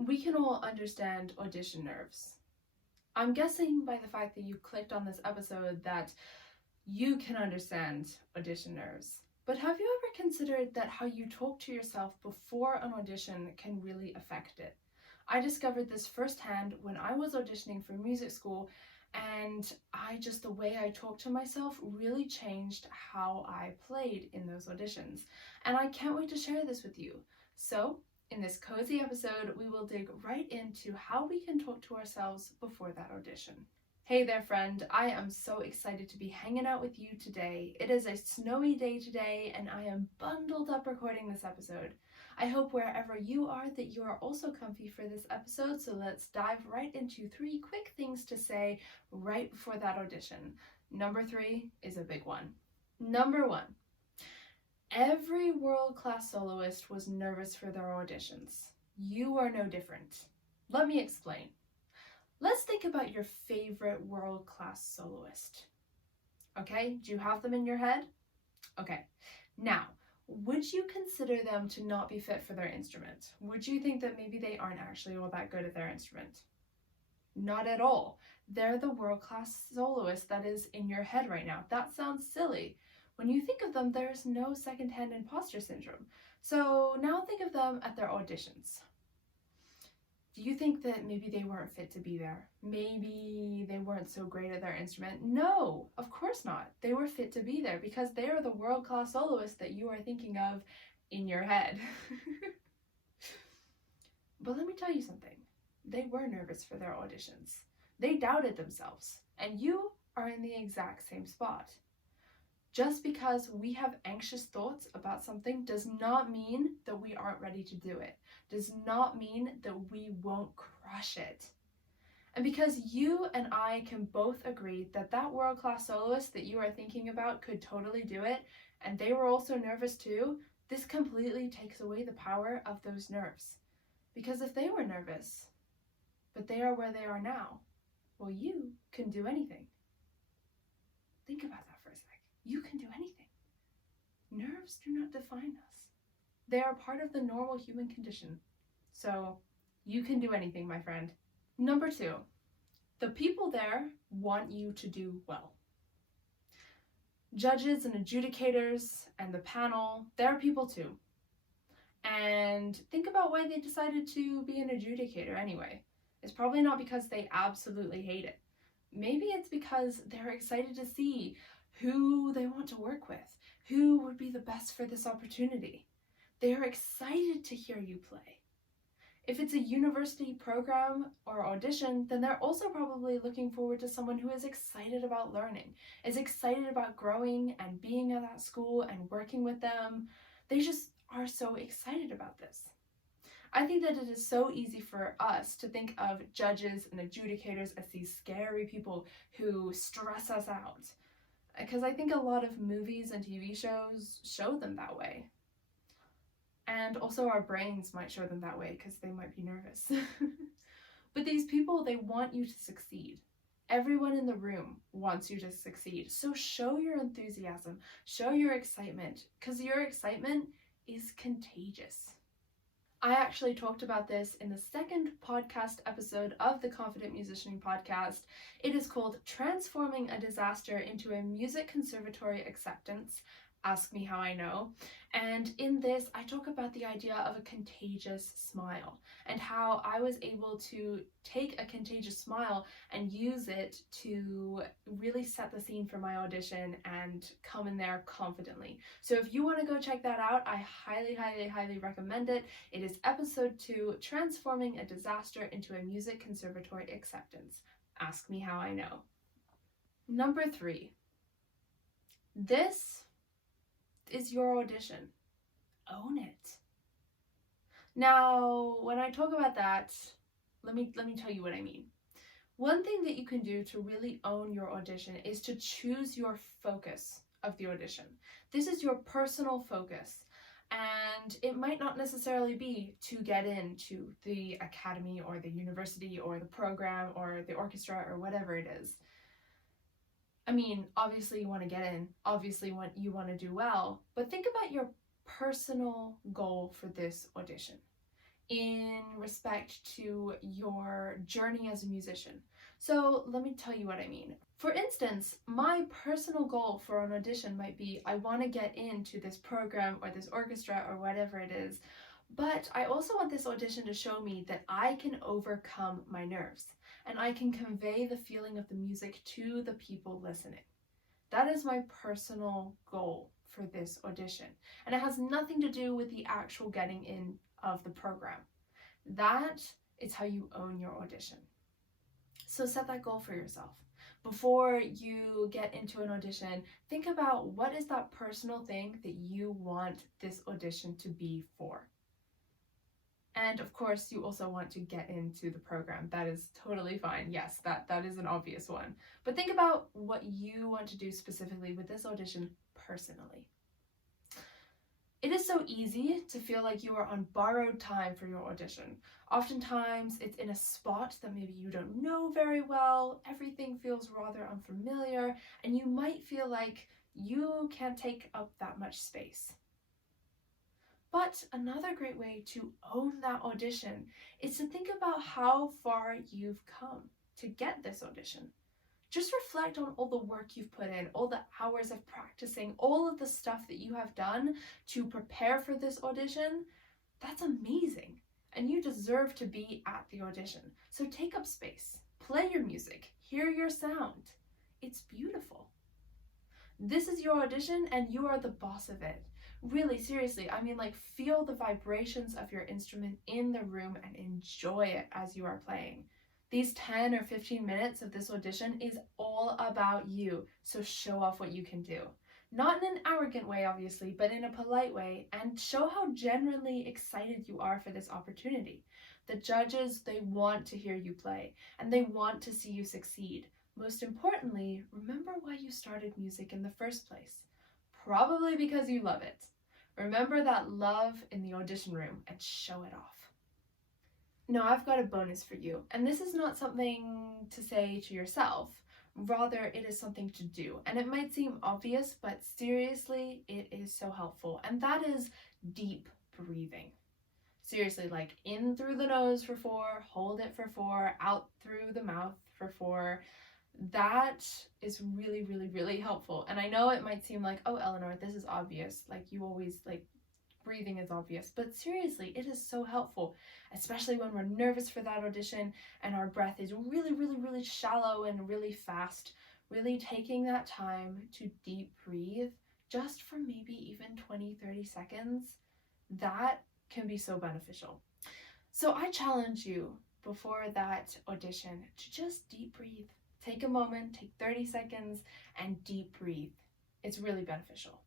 We can all understand audition nerves. I'm guessing by the fact that you clicked on this episode that you can understand audition nerves. But have you ever considered that how you talk to yourself before an audition can really affect it? I discovered this firsthand when I was auditioning for music school, and the way I talked to myself really changed how I played in those auditions. And I can't wait to share this with you. So, in this cozy episode, we will dig right into how we can talk to ourselves before that audition. Hey there, friend. I am so excited to be hanging out with you today. It is a snowy day today, and I am bundled up recording this episode. I hope wherever you are that you are also comfy for this episode, so let's dive right into 3 quick things to say right before that audition. Number 3 is a big one. Number 1. Every world-class soloist was nervous for their auditions. You are no different. Let me explain. Let's think about your favorite world-class soloist. Okay, do you have them in your head? Okay, now, would you consider them to not be fit for their instrument? Would you think that maybe they aren't actually all that good at their instrument? Not at all. They're the world-class soloist that is in your head right now. That sounds silly. When you think of them, there's no second-hand imposter syndrome. So now think of them at their auditions. Do you think that maybe they weren't fit to be there? Maybe they weren't so great at their instrument? No, of course not. They were fit to be there because they are the world-class soloist that you are thinking of in your head. But let me tell you something. They were nervous for their auditions. They doubted themselves, and you are in the exact same spot. Just because we have anxious thoughts about something does not mean that we aren't ready to do it. Does not mean that we won't crush it. And because you and I can both agree that that world-class soloist that you are thinking about could totally do it, and they were also nervous too, this completely takes away the power of those nerves. Because if they were nervous, but they are where they are now, well, you can do anything. Think about that for a sec. You can do anything. Nerves do not define us. They are part of the normal human condition. So you can do anything, my friend. Number 2, the people there want you to do well. Judges and adjudicators and the panel, they're people too. And think about why they decided to be an adjudicator anyway. It's probably not because they absolutely hate it. Maybe it's because they're excited to see who they want to work with, who would be the best for this opportunity. They are excited to hear you play. If it's a university program or audition, then they're also probably looking forward to someone who is excited about learning, is excited about growing and being at that school and working with them. They just are so excited about this. I think that it is so easy for us to think of judges and adjudicators as these scary people who stress us out. Because I think a lot of movies and TV shows show them that way. And also our brains might show them that way because they might be nervous. But these people, they want you to succeed. Everyone in the room wants you to succeed. So show your enthusiasm, show your excitement, because your excitement is contagious. I actually talked about this in the second podcast episode of the Confident Musicianing podcast. It is called Transforming a Disaster into a Music Conservatory Acceptance. Ask me how I know. And in this, I talk about the idea of a contagious smile and how I was able to take a contagious smile and use it to really set the scene for my audition and come in there confidently. So if you want to go check that out, I highly, highly, highly recommend it. It is episode 2, Transforming a Disaster into a Music Conservatory Acceptance. Ask me how I know. Number 3. This is your audition. Own it. Now, when I talk about that, let me tell you what I mean. One thing that you can do to really own your audition is to choose your focus of the audition. This is your personal focus, and it might not necessarily be to get into the academy or the university or the program or the orchestra or whatever it is. I mean, obviously you want to get in, obviously you want to do well, but think about your personal goal for this audition. in respect to your journey as a musician. So let me tell you what I mean. For instance, my personal goal for an audition might be I want to get into this program or this orchestra or whatever it is, but I also want this audition to show me that I can overcome my nerves and I can convey the feeling of the music to the people listening. That is my personal goal for this audition, and it has nothing to do with the actual getting in of the program. That is how you own your audition. So set that goal for yourself. Before you get into an audition, think about what is that personal thing that you want this audition to be for. And of course, you also want to get into the program. That is totally fine. Yes, that is an obvious one. But think about what you want to do specifically with this audition personally. It is so easy to feel like you are on borrowed time for your audition. Oftentimes, it's in a spot that maybe you don't know very well, everything feels rather unfamiliar, and you might feel like you can't take up that much space. But another great way to own that audition is to think about how far you've come to get this audition. Just reflect on all the work you've put in, all the hours of practicing, all of the stuff that you have done to prepare for this audition. That's amazing. And you deserve to be at the audition. So take up space, play your music, hear your sound. It's beautiful. This is your audition and you are the boss of it. Really, seriously, I mean, like, feel the vibrations of your instrument in the room and enjoy it as you are playing. These 10 or 15 minutes of this audition is all about you, so show off what you can do. Not in an arrogant way, obviously, but in a polite way, and show how genuinely excited you are for this opportunity. The judges, they want to hear you play, and they want to see you succeed. Most importantly, remember why you started music in the first place. Probably because you love it. Remember that love in the audition room and show it off. Now, I've got a bonus for you, and this is not something to say to yourself. Rather, it is something to do. And it might seem obvious, but seriously, it is so helpful. And that is deep breathing. Seriously, like in through the nose for 4, hold it for 4, out through the mouth for 4. That is really, really, really helpful. And I know it might seem like, oh, Eleanor, this is obvious. Like, you always, like, breathing is obvious. But seriously, it is so helpful, especially when we're nervous for that audition and our breath is really, really, really shallow and really fast. Really taking that time to deep breathe, just for maybe even 20, 30 seconds, that can be so beneficial. So I challenge you before that audition to just deep breathe. Take a moment, take 30 seconds, and deep breathe. It's really beneficial.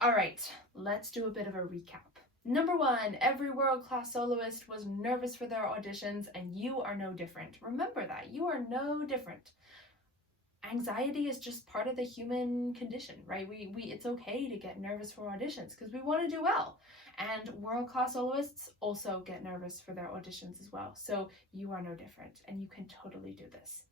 All right, let's do a bit of a recap. Number 1, every world-class soloist was nervous for their auditions, and you are no different. Remember that, you are no different. Anxiety is just part of the human condition, right? It's okay to get nervous for auditions because we want to do well. And world-class soloists also get nervous for their auditions as well. So you are no different, and you can totally do this.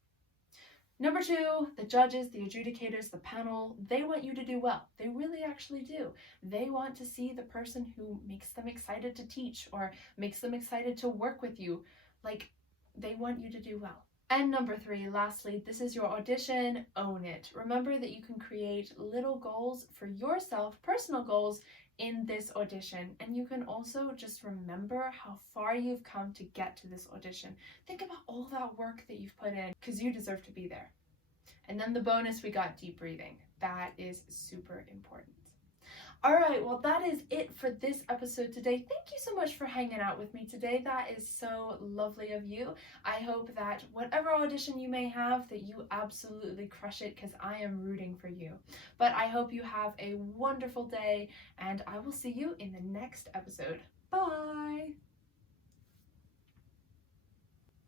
Number 2, the judges, the adjudicators, the panel, they want you to do well. They really actually do. They want to see the person who makes them excited to teach or makes them excited to work with you. Like, they want you to do well. And number 3, lastly, this is your audition, own it. Remember that you can create little goals for yourself, personal goals, in this audition, and you can also just remember how far you've come to get to this audition. Think about all that work that you've put in because you deserve to be there. And then the bonus, we got deep breathing. That is super important. All right, well, that is it for this episode today. Thank you so much for hanging out with me today. That is so lovely of you. I hope that whatever audition you may have, that you absolutely crush it because I am rooting for you. But I hope you have a wonderful day, and I will see you in the next episode. Bye!